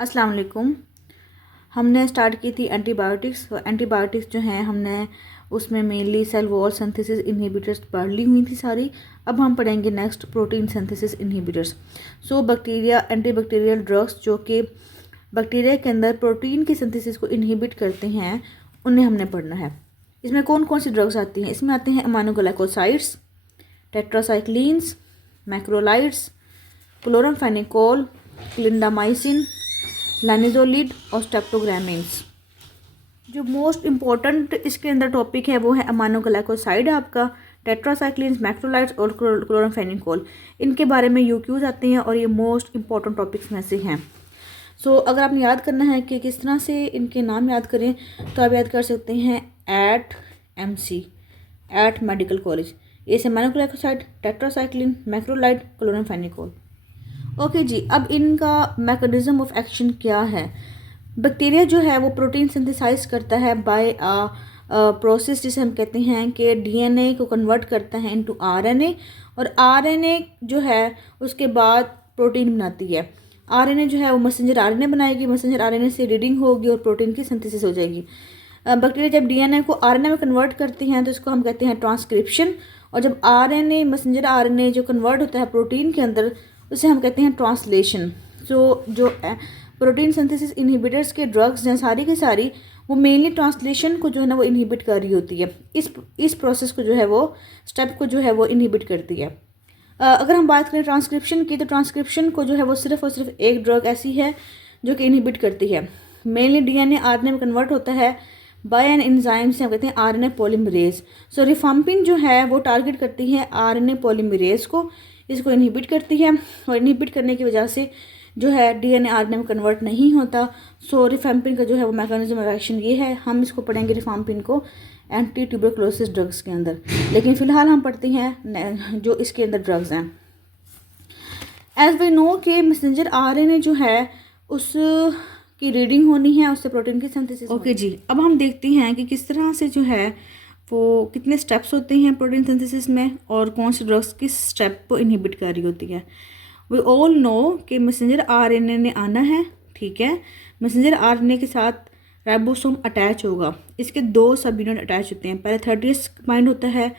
अस्सलाम वालेकुम। हमने स्टार्ट की थी एंटीबायोटिक्स। एंटीबायोटिक्स जो हैं हमने उसमें mainly cell wall synthesis inhibitors पढ़ ली हुई थी सारी। अब हम पढ़ेंगे next protein synthesis inhibitors. So bacteria antibacterial drugs जो कि बैक्टीरिया के अंदर प्रोटीन की सिंथेसिस को इनहिबिट करते हैं उन्हें हमने पढ़ना है। इसमें कौन कौन सी ड्रग्स आती हैं? इसमें आते हैं aminoglycosides, tetracyclines, macrolides, chloramphenicol, clindamycin, linezolid और स्टेप्टोग्रामिन्स। जो मोस्ट इम्पॉर्टेंट इसके अंदर टॉपिक है वो है अमाइनोग्लाइकोसाइड आपका, टेट्रासाइक्लिन्स, मैक्रोलाइड्स और क्लोरामफेनिकोल। इनके बारे में यूक्यूज आते हैं और ये मोस्ट इम्पॉर्टेंट टॉपिक्स में से हैं। सो अगर आपने याद करना है कि किस तरह से इनके नाम याद करें तो आप याद कर सकते हैं at MC, at medical college. ये से aminoglycoside, tetracycline, macrolide, chloramphenicol. Okay जी, अब इनका मैकेनिज्म ऑफ एक्शन क्या है? बैक्टीरिया जो है वो प्रोटीन सिंथेसाइज करता है बाय प्रोसेस जिसे हम कहते हैं कि DNA को कन्वर्ट करता है इनटू RNA, और RNA जो है उसके बाद प्रोटीन बनाती है। RNA जो है वो मैसेंजर RNA बनाएगी, मैसेंजर RNA से रीडिंग होगी और प्रोटीन की सिंथेसिस हो जाएगी। बैक्टीरिया जब DNA को RNA में कन्वर्ट करती हैं तो इसको हम कहते हैं ट्रांसक्रिप्शन, और जब RNA मैसेंजर RNA जो कन्वर्ट होता है प्रोटीन के अंदर उसे हम कहते हैं ट्रांसलेशन। सो जो प्रोटीन सिंथेसिस इनहिबिटर्स के ड्रग्स हैं सारी की सारी वो मेनली ट्रांसलेशन को जो है ना वो इनहिबिट कर रही होती है। इस प्रोसेस को जो है वो स्टेप को जो है वो इनहिबिट करती है। अगर हम बात करें ट्रांसक्रिप्शन की तो ट्रांसक्रिप्शन को जो है वो सिर्फ और सिर्फ एक ड्रग ऐसी है जो कि इनहिबिट करती है। मेनली DNA RNA में कन्वर्ट होता है बाय एन एंजाइम से हम कहते हैं RNA पॉलीमरेज। सो रिफाम्पिन जो है वो टारगेट करती है RNA पॉलीमरेज को, इसको इनहिबिट करती है, और इनहिबिट करने की वजह से जो है DNA RNA में कन्वर्ट नहीं होता। सो रिफाम्पिन का जो है वो मैकेनिज्म ऑफ एक्शन ये है। हम इसको पढ़ेंगे रिफाम्पिन को एंटी ट्यूबरकुलोसिस ड्रग्स के अंदर, लेकिन फ़िलहाल हम पढ़ते हैं जो इसके अंदर ड्रग्स हैं। एज वी नो के मैसेंजर RNA जो है उस की रीडिंग होनी है, उससे प्रोटीन की सिंथेसिस। ओके जी, अब हम देखते हैं कि किस तरह से जो है वो कितने स्टेप्स होते हैं प्रोटीन सिंथेसिस में और कौन सी ड्रग्स किस स्टेप को इनहिबिट कर रही होती है। वी ऑल नो कि मैसेंजर RNA ने आना है, ठीक है। मैसेंजर RNA के साथ राइबोसोम अटैच होगा। इसके दो सब यूनिट अटैच होते हैं, पहले 30S बाइंड होता है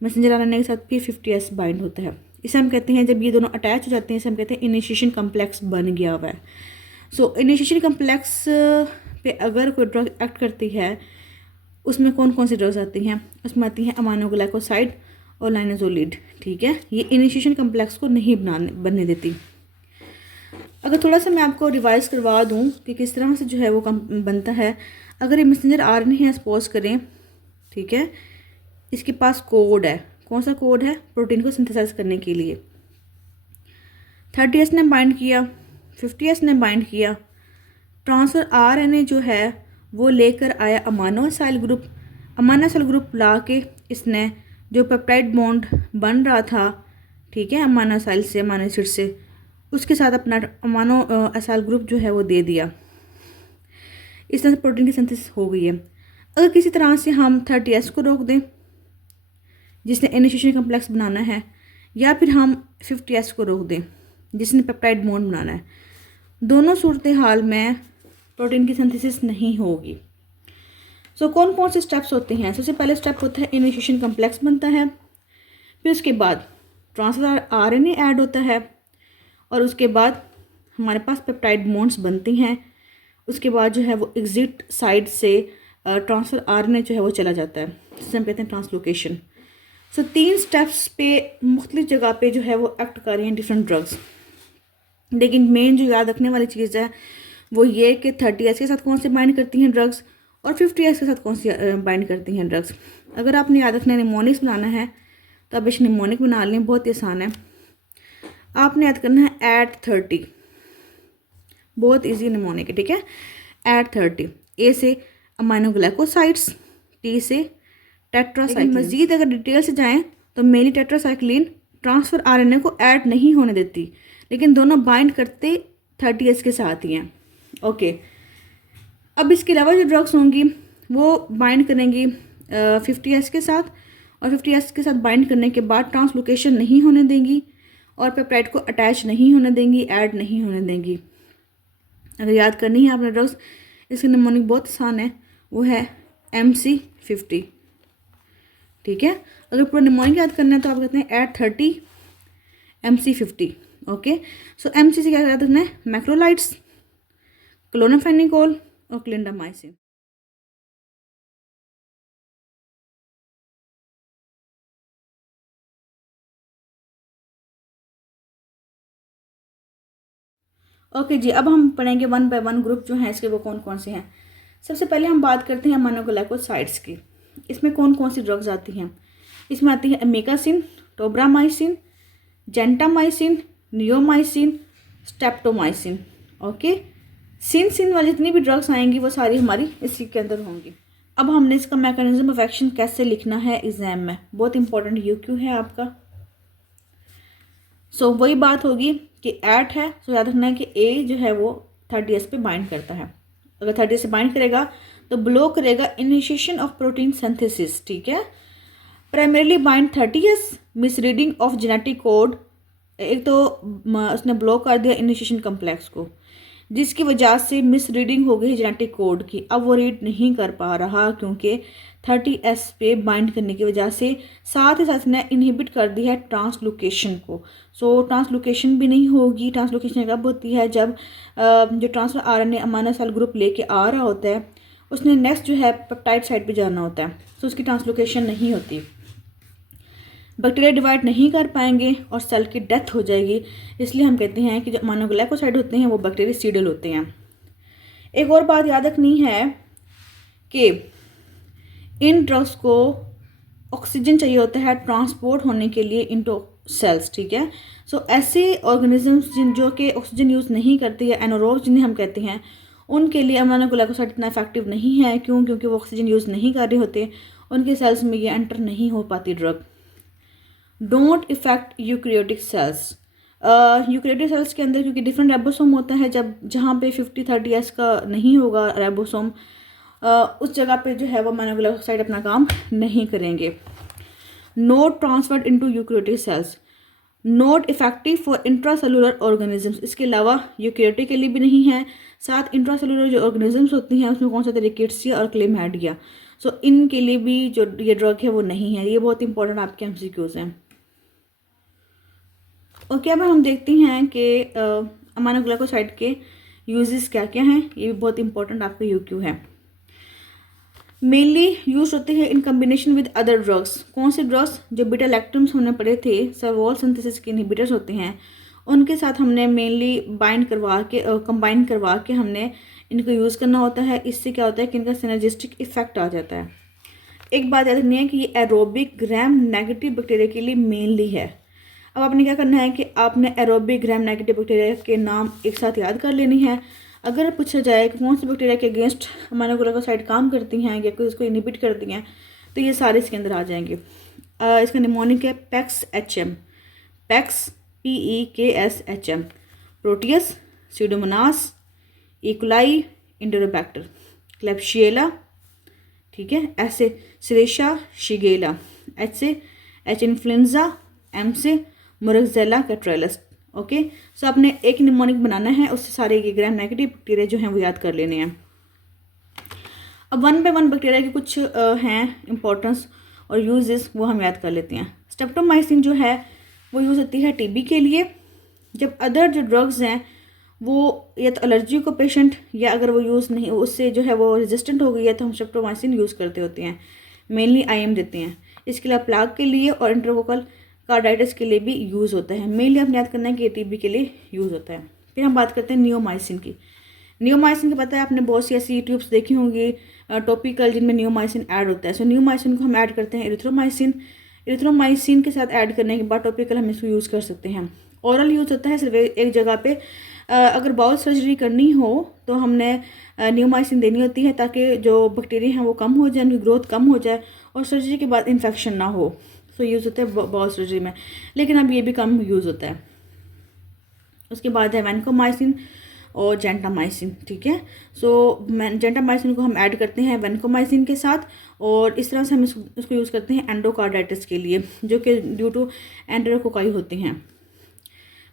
मैसेंजर RNA के साथ, फिर 50S बाइंड होता है। इसे हम कहते हैं जब ये दोनों अटैच हो जाते हैं इसे हम कहते हैं इनिशिएशन कम्प्लेक्स बन गया हुआ है। सो इनिशिएशन कम्प्लेक्स पे अगर कोई ड्रग एक्ट करती है उसमें कौन कौन सी ड्रग्स आती हैं? उसमें आती हैं अमाइनोग्लाइकोसाइड और लाइनोजोलिड, ठीक है। ये इनिशिएशन कम्प्लेक्स को नहीं बनने देती। अगर थोड़ा सा मैं आपको रिवाइज करवा दूं कि किस तरह से जो है वो बनता है। अगर ये मैसेंजर RNA है सपोज करें, ठीक है, इसके पास कोड है। कौन सा कोड है? प्रोटीन को सिंथेसाइज करने के लिए 30S ने बाइंड किया, 50S ने बाइंड किया, ट्रांसफर RNA जो है वो लेकर आया amino acid group. Amino acid group ला के इसने जो पेप्टाइड बॉन्ड बन रहा था, ठीक है, अमाइनो एसिड से, अमाइनो एसिड से, उसके साथ अपना अमाइनो एसिड ग्रुप जो है वो दे दिया। इस तरह से प्रोटीन की सिंथेसिस हो गई है। अगर किसी तरह से हम 30S को रोक दें जिसने इनिशिएशन कम्प्लेक्स बनाना है, या फिर हम 50S को रोक दें जिसने पेप्टाइड बॉन्ड बनाना है, दोनों सूरत हाल में प्रोटीन की सिंथेसिस नहीं होगी। सो कौन कौन से स्टेप्स होते हैं? सबसे पहले स्टेप होता है इनिशिएशन कम्प्लेक्स बनता है, फिर उसके बाद ट्रांसफर RNA ऐड होता है, और उसके बाद हमारे पास पेप्टाइड बॉन्ड्स बनती हैं। उसके बाद जो है वो एग्जिट साइड से ट्रांसफर RNA जो है वो चला जाता है, जिसे हम कहते हैं ट्रांसलोकेशन। सो 3 स्टेप्स पे मुख्तलिफ जगह पे जो है वो एक्ट कर रही हैं डिफरेंट ड्रग्स। लेकिन मेन जो याद रखने वाली चीज़ है वो ये कि 30S के साथ कौन से बाइंड करती हैं ड्रग्स और 50S के साथ कौन सी बाइंड करती हैं ड्रग्स। अगर आपने याद रखना निमोनिक्स बनाना है तो आप इस निमोनिक बना लें, बहुत ही आसान है। आपने याद करना है एट 30, बहुत इजी निमोनिक है, ठीक है। एट 30 A से अमाइनोग्लाइकोसाइड्स, T से टेट्रासाइक्लिन। मज़ीद अगर डिटेल से जाएँ तो मेनली टेट्रासाइक्लिन ट्रांसफर RNA को ऐड नहीं होने देती, लेकिन दोनों बाइंड करते 30S के साथ ही हैं। ओके, अब इसके अलावा जो ड्रग्स होंगी वो बाइंड करेंगी 50S के साथ, और 50S के साथ बाइंड करने के बाद ट्रांसलोकेशन नहीं होने देंगी और पेप्टाइड को अटैच नहीं होने देंगी, ऐड नहीं होने देंगी। अगर याद करनी है आपने ड्रग्स, इसकी निमोनिक बहुत आसान है, वो है MC50। ठीक है, अगर पूरा निमोनिक याद करना है तो आप कहते हैं एट 30 MC50। ओके, सो MC से क्या याद रखना है, मैक्रोलाइड्स, क्लोनाफेनिकोल और क्लिंडामाइसिन। ओके जी, अब हम पढ़ेंगे वन बाय वन ग्रुप जो हैं इसके, वो कौन कौन से हैं। सबसे पहले हम बात करते हैं अमाइनोग्लाइकोसाइड्स की। इसमें कौन कौन सी ड्रग्स आती हैं, इसमें आती है amikacin, tobramycin, gentamicin, neomycin, streptomycin. Okay, सिन वाली जितनी भी ड्रग्स आएंगी वो सारी हमारी इसी के अंदर होंगी। अब हमने इसका मैकेनिज्म ऑफ एक्शन कैसे लिखना है एग्जाम में, बहुत इंपॉर्टेंट UQ है आपका। सो वही बात होगी कि एट है, सो याद रखना है कि ए जो है वो 30S पे बाइंड करता है। अगर 30S से बाइंड करेगा तो ब्लो करेगा इनिशिएशन ऑफ प्रोटीन सिंथेसिस। ठीक है, primarily bind 30S, misreading of genetic code, एक तो उसने ब्लो कर दिया इनिशिएशन कम्प्लेक्स को, जिसकी वजह से मिस रीडिंग हो गई जेनेटिक कोड की। अब वो रीड नहीं कर पा रहा क्योंकि 30S पे बाइंड करने की वजह से, साथ ही साथ ने इनहिबिट कर दी है ट्रांसलोकेशन को। सो ट्रांसलोकेशन भी नहीं होगी। ट्रांसलोकेशन कब होती है, जब जो transfer RNA aminoacyl group लेके आ रहा होता है, उसने नेक्स्ट जो है पेप्टाइड साइड पे जाना होता है, सो उसकी ट्रांसलोकेशन नहीं होती, बैक्टीरिया डिवाइड नहीं कर पाएंगे और सेल की डेथ हो जाएगी। इसलिए हम कहते हैं कि जो अमाइनोग्लाइकोसाइड होते हैं वो बैक्टीरियासीडल होते हैं। एक और बात याद रखनी है कि इन ड्रग्स को ऑक्सीजन चाहिए होता है ट्रांसपोर्ट होने के लिए इनटू सेल्स। ठीक है, सो ऐसे ऑर्गेनिजम्स जो कि ऑक्सीजन यूज़ नहीं करते या एनारोब्स जिन्हें हम कहते हैं, उनके लिए अमाइनोग्लाइकोसाइड इतना इफेक्टिव नहीं है। क्यों? क्योंकि वो ऑक्सीजन यूज़ नहीं कर रहे होते, उनके सेल्स में ये एंटर नहीं हो पाती drug. Don't effect eukaryotic cells. Eukaryotic cells के अंदर क्योंकि डिफरेंट राइबोसोम होता है, जब जहाँ पे 50-30S का नहीं होगा राइबोसोम, उस जगह पे जो है वो अमाइनोग्लाइकोसाइड अपना काम नहीं करेंगे। Note transferred into eukaryotic cells, note effective for intracellular organisms. इसके अलावा यूकैरियोटिक के लिए भी नहीं है, साथ इंट्रासेलुलर जो ऑर्गेनिजम्स होती हैं उसमें कौन सा रिकेट्सिया और क्लेमाइडिया, सो इनके लिए भी जो ये ड्रग है वो नहीं है। ये बहुत इंपॉर्टेंट आपके MCQs हैं। ओके, अब हम देखते हैं कि अमाइनोग्लाइकोसाइड के यूजेस क्या क्या हैं। ये भी बहुत इंपॉर्टेंट आपका UQ है। मेनली यूज होते हैं इन कम्बिनेशन विद अदर ड्रग्स। कौन से ड्रग्स? जो बीटा लैक्टम्स हमने पढ़े थे, सर्वोल सिंथेसिस के इनहिबिटर्स होते हैं, उनके साथ हमने मेनली बाइंड करवा के कंबाइन करवा के हमने इनको यूज़ करना होता है। इससे क्या होता है कि इनका सिनर्जिस्टिक इफेक्ट आ जाता है। एक बात याद रखनी है कि ये एरोबिक ग्राम नेगेटिव बैक्टीरिया के लिए मेनली है। अब आपने क्या करना है कि आपने एरोबिक ग्राम नेगेटिव बैक्टीरिया के नाम एक साथ याद कर लेनी है। अगर पूछा जाए कि कौन से बैक्टीरिया के अगेंस्ट अमाइनोग्लाइकोसाइड काम करती हैं या कोई इसको इनहिबिट करती हैं, तो ये सारे इसके अंदर आ जाएंगे। इसका निमोनिक है PEKSHM, PEKSHM, Proteus, Pseudomonas, E coli, Enterobacter, Klebsiella, ठीक है, ऐसे सिरेशा, शिगेला, एच से एच इन्फ्लुएंजा, M से मोरक्सेला कैट्रेलस। ओके, सो आपने एक निमोनिक बनाना है, उससे सारे ये ग्राम नेगेटिव बैक्टीरिया जो हैं वो याद कर लेने हैं। अब वन बाय वन बैक्टीरिया के कुछ हैं इंपॉर्टेंस और यूजेस, वो हम याद कर लेते हैं। स्ट्रेप्टोमाइसिन जो है वो यूज़ होती है TB के लिए। जब अदर जो ड्रग्स हैं वो या तो एलर्जी को पेशेंट, या अगर वो यूज़ नहीं, उससे जो है वो रेजिस्टेंट हो गई है, तो हम स्ट्रेप्टोमाइसिन यूज़ करते होते हैं। मेनली IM देते हैं। इसके अलावा प्लाग के लिए और इंटरवोकल कार्डाइटिस के लिए भी यूज़ होता है। मेनली आपने याद करना है कि TB के लिए यूज़ होता है। फिर हम बात करते हैं नियोमाइसिन की। नियोमाइसिन का पता है आपने, बहुत सी ऐसी ट्यूब्स देखी होंगी टॉपिकल जिनमें नियोमाइसिन ऐड होता है। सो नियोमाइसिन को हम ऐड करते हैं एरिथ्रोमाइसिन। एरिथ्रोमाइसिन के साथ ऐड करने के बाद टॉपिकल हम इसको यूज़ कर सकते हैं। ओरल यूज़ होता है सिर्फ एक जगह पे। अगर बाउल सर्जरी करनी हो तो हमने नियोमाइसिन देनी होती है ताकि जो बैक्टीरिया हैं वो कम हो जाए, उनकी ग्रोथ कम हो जाए और सर्जरी के बाद इन्फेक्शन ना हो। सो यूज़ होता है बाउल सर्जरी में, लेकिन अब ये भी कम यूज़ होता है। उसके बाद है वैनकोमाइसिन और जेंटामाइसिन, ठीक है। सो जेंटामाइसिन को हम ऐड करते हैं वैनकोमाइसिन के साथ, और इस तरह से हम इसको यूज़ करते हैं एंडोकार्डाइटिस के लिए, जो कि ड्यू टू एंटेरोकोकाई होती हैं।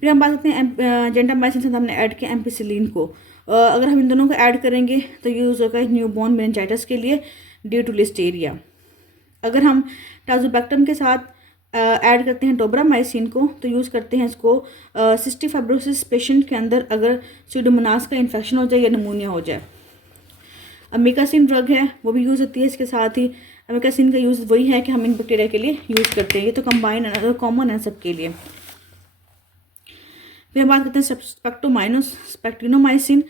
फिर हम बात करते हैं जेंटामाइसिन से हमने ऐड किया एम्पिसिलिन को। अगर हम इन दोनों को ऐड करेंगे तो यूज़ होगा न्यूबॉर्न मेनिंजाइटिस के लिए ड्यू टू लिस्टेरिया। अगर हम टाजोबैक्टम के साथ ऐड करते हैं टोब्रामाइसिन को तो यूज़ करते हैं इसको सिस्टिक फाइब्रोसिस पेशेंट के अंदर अगर स्यूडोमोनास का इन्फेक्शन हो जाए या निमोनिया हो जाए। अमीकासिन ड्रग है वो भी यूज़ होती है। इसके साथ ही अमीकासिन का यूज़ वही है कि हम इन बैक्टीरिया के लिए यूज़ करते हैं, ये तो कंबाइन कॉमन है सबके लिए। फिर हम बात करते हैं स्पेक्टिनोमाइसिन,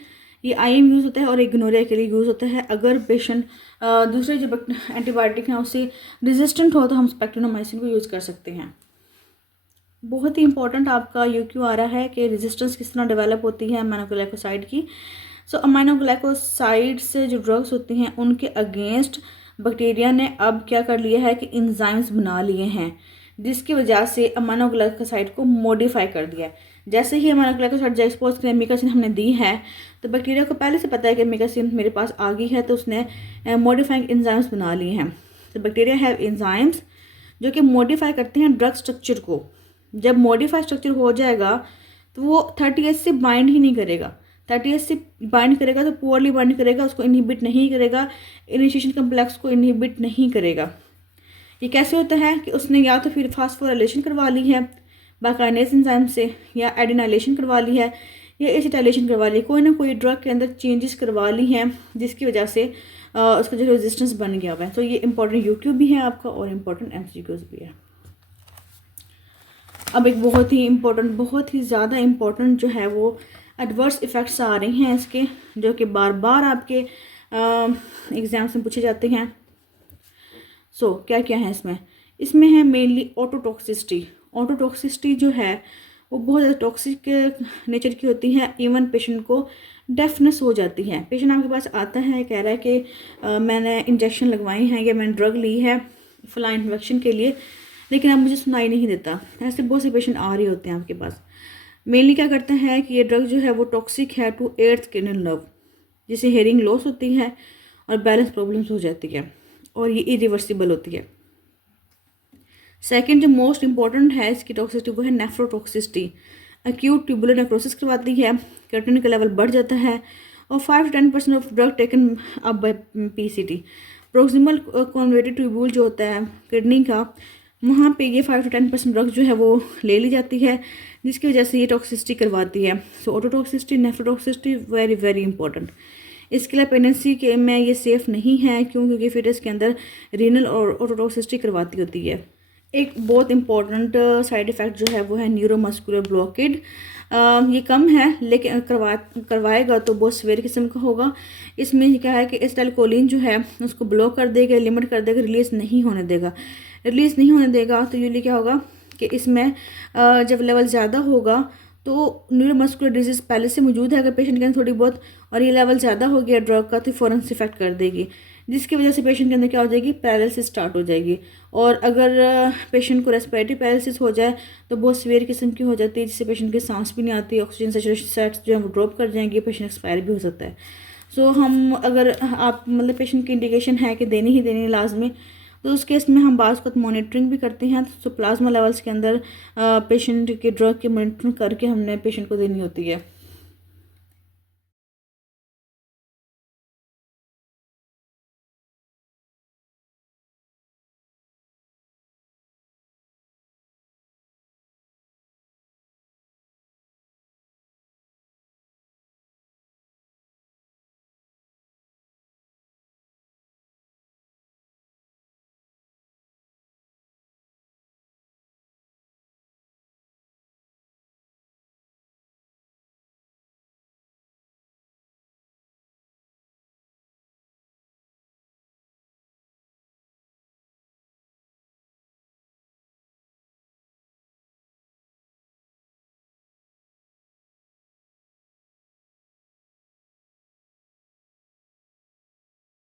ये आईएम यूज़ होता है और एक गोनोरिया के लिए यूज़ होता है। अगर पेशेंट दूसरे जो एंटीबायोटिक हैं उससे रेजिस्टेंट हो तो हम स्पेक्टिनोमाइसिन को यूज़ कर सकते हैं। बहुत ही इंपॉर्टेंट आपका यूक्यू आ रहा है कि रेजिस्टेंस किस तरह डेवलप होती है अमाइनोग्लाइकोसाइड की। सो अमाइनोग्लाइकोसाइड से जो ड्रग्स होती हैं उनके अगेंस्ट बैक्टीरिया ने अब क्या कर लिया है कि इंजाइम्स बना लिए हैं, जिसकी वजह से अमाइनोग्लाइकोसाइड को मॉडिफाई कर दिया है। जैसे ही अमाइनोग्लाइकोसाइड जेक्सपोज के अमीकासिन हमने दी है तो बैक्टीरिया को पहले से पता है कि अमीकासिन मेरे पास आ गई है, तो उसने मॉडिफाइंग इंजाइम्स बना लिए हैं। तो बैक्टीरिया हैव इंजाइम्स जो कि मॉडिफाई करते हैं ड्रग स्ट्रक्चर को। जब मॉडिफाई स्ट्रक्चर हो जाएगा तो वो 38 से बाइंड ही नहीं करेगा। 38 से बाइंड करेगा तो पुअरली बाइंड करेगा, उसको इनहिबिट नहीं करेगा, इनिशिएशन कम्प्लेक्स को इनहिबिट नहीं करेगा। ये कैसे होता है कि उसने या तो फिर फास्फोराइलेशन करवा ली है बाकाइनेज एंजाइम से, या एडिनाइलेशन करवा ली है, या एसिटाइलेशन करवा ली, कोई ना कोई ड्रग के अंदर चेंजेस करवा ली हैं जिसकी वजह से उसका जो रेजिस्टेंस बन गया हुआ है। तो ये इंपॉर्टेंट यूक्यू भी है आपका और इम्पॉर्टेंट एमसीक्यूज भी है। अब एक बहुत ही इम्पोर्टेंट, बहुत ही ज़्यादा इम्पोर्टेंट जो है वो एडवर्स इफ़ेक्ट्स आ रहे हैं इसके, जो कि बार बार आपके एग्ज़ाम्स में पूछे जाते हैं। सो क्या क्या है इसमें है मेनली ऑटोटॉक्सिसिटी। ऑटोटॉक्सिसिटी जो है वो बहुत ज़्यादा टॉक्सिक नेचर की होती है। इवन पेशेंट को डेफनेस हो जाती है। पेशेंट आपके पास आता है, कह रहा है कि मैंने इंजेक्शन लगवाए हैं या मैंने ड्रग ली है फला इन्फेक्शन के लिए, लेकिन अब मुझे सुनाई नहीं देता। ऐसे बहुत से पेशेंट आ रहे होते हैं आपके पास। मेनली क्या करते हैं कि ये ड्रग जो है वो टॉक्सिक है टू 8th क्रेनियल नर्व, जिससे हेयरिंग लॉस होती है और बैलेंस प्रॉब्लम्स हो जाती है और ये इरिवर्सिबल होती है। सेकंड जो मोस्ट इंपॉर्टेंट है इसकी टॉक्सिसिटी वो है नेफ्रोटॉक्सिसिटी। एक्यूट ट्यूबुलर नेक्रोसिस करवाती है, क्रिएटिनिन का लेवल बढ़ जाता है और 5 to 10% of drug taken up by PCT. Proximal convoluted tubule जो होता है किडनी का, वहाँ पे ये 5 to 10% ड्रग जो है वो ले ली जाती है, जिसकी वजह से ये टॉक्सिसिटी करवाती है। सो autotoxicity, nephrotoxicity very very important. इसके लिए प्रेगनेंसी के में ये सेफ़ नहीं है क्योंकि फिटस के अंदर रीनल और ऑटोटॉक्सिसिटी करवाती होती है। एक बहुत इंपॉर्टेंट साइड इफ़ेक्ट जो है वो है न्यूरोमस्कुलर ब्लॉकेड। ये कम है लेकिन करवाएगा तो बहुत सीवियर किस्म का होगा। इसमें क्या है कि एसिटाइलकोलिन जो है उसको ब्लॉक कर देगा, लिमिट कर देगा, रिलीज़ नहीं होने देगा। रिलीज़ नहीं होने देगा तो यूजली क्या होगा कि इसमें जब लेवल ज़्यादा होगा तो न्यूरोमस्कुलर डिजीज़ पहले से मौजूद है अगर पेशेंट के अंदर थोड़ी बहुत, और ये लेवल ज़्यादा हो गया ड्रग का तो फ़ौरन से इफेक्ट कर देगी, जिसकी वजह से पेशेंट के अंदर क्या हो जाएगी, पैरालिसिस स्टार्ट हो जाएगी। और अगर पेशेंट को रेस्पिरेटरी पैरालिसिस हो जाए तो बहुत सीवियर किस्म की हो जाती है, जिससे पेशेंट की सांस भी नहीं आती, ऑक्सीजन सैचुरेशन सेट्स जो है वो ड्रॉप कर जाएंगे, पेशेंट एक्सपायर भी हो सकता है। सो हम अगर आप मतलब पेशेंट की इंडिकेशन है कि देनी ही देनी लाजमी, तो उस केस में हम बाज़ वक्त मॉनिटरिंग भी करते हैं। तो प्लाज्मा लेवल्स के अंदर पेशेंट के ड्रग की मॉनिटरिंग करके हमने पेशेंट को देनी होती है।